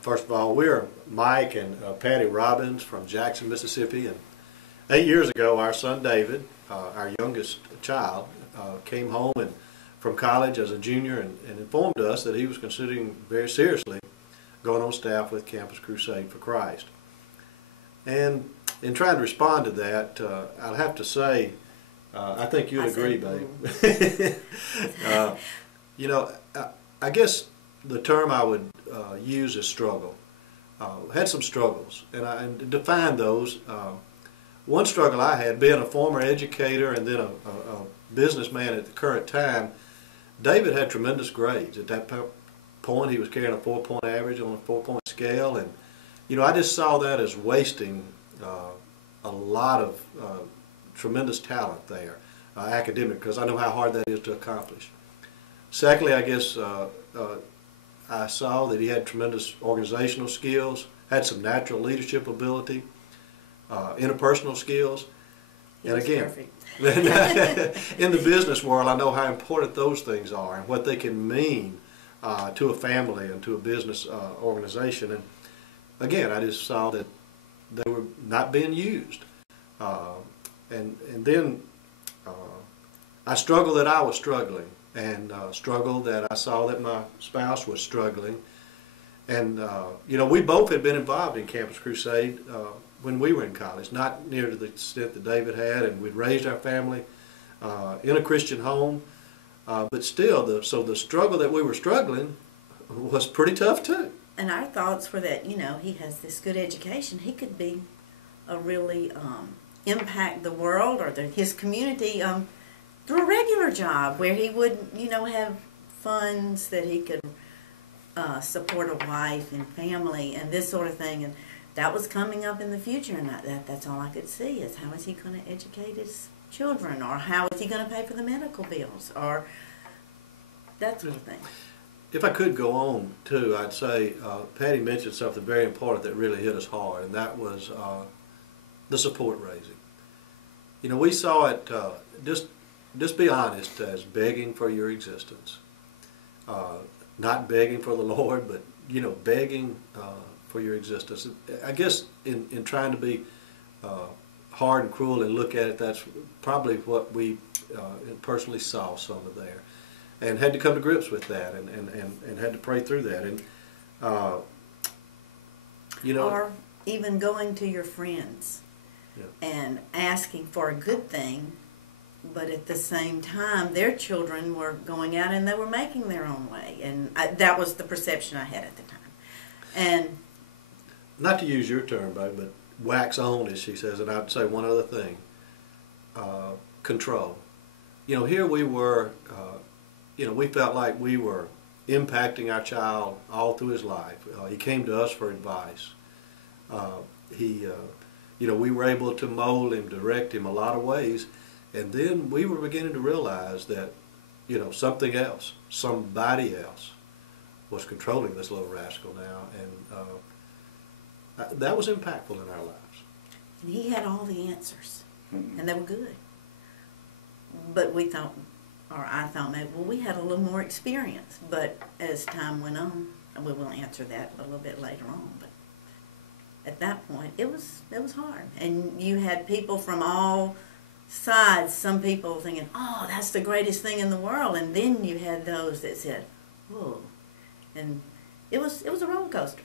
First of all, we're Mike and Patti Robbins from Jackson, Mississippi, and 8 years ago, our son David, our youngest child, came home and from college as a junior and informed us that he was considering very seriously going on staff with Campus Crusade for Christ. And in trying to respond to that, I'll have to say, I think you'll agree, babe. You know, I guess the term I would use is struggle. Had some struggles, and to define those, one struggle I had, being a former educator and then a businessman at the current time, David had tremendous grades. At that point, he was carrying a 4-point average on a 4-point scale, and you know, I just saw that as wasting a lot of tremendous talent there, academic, because I know how hard that is to accomplish. Secondly, I guess I saw that he had tremendous organizational skills, had some natural leadership ability, interpersonal skills, and again, in the business world, I know how important those things are and what they can mean to a family and to a business organization. And again, I just saw that they were not being used. And then I struggled that I was struggling, and struggled that I saw that my spouse was struggling. And you know, we both had been involved in Campus Crusade when we were in college, not near to the extent that David had, and we'd raised our family in a Christian home, but still, so the struggle that we were struggling was pretty tough too. And our thoughts were that, you know, he has this good education, he could be a really impact the world or his community through a regular job where he would, you know, have funds that he could support a wife and family and this sort of thing. And that was coming up in the future, and that's all I could see is how is he going to educate his children, or how is he going to pay for the medical bills, or that sort of thing. If I could go on too, I'd say Patti mentioned something very important that really hit us hard, and that was the support raising. You know, we saw it, just be honest, as begging for your existence. Not begging for the Lord, but, you know, begging for your existence. I guess in trying to be hard and cruel and look at it, that's probably what we personally saw some of there, and had to come to grips with that, and had to pray through that. And you know, or even going to your friends, yeah, and asking for a good thing, but at the same time their children were going out and they were making their own way, and that was the perception I had at the time. And not to use your term, babe, but wax on, as she says. And I'd say one other thing, control. You know, here we were, you know, we felt like we were impacting our child all through his life. He came to us for advice. You know, we were able to mold him, direct him a lot of ways. And then we were beginning to realize that, you know, something else, somebody else was controlling this little rascal now. And that was impactful in our lives. And he had all the answers, and they were good. But we thought, or I thought maybe, well, we had a little more experience. But as time went on, and we will answer that a little bit later on, but at that point, it was hard. And you had people from all sides, some people thinking, oh, that's the greatest thing in the world. And then you had those that said, whoa. And it was a roller coaster.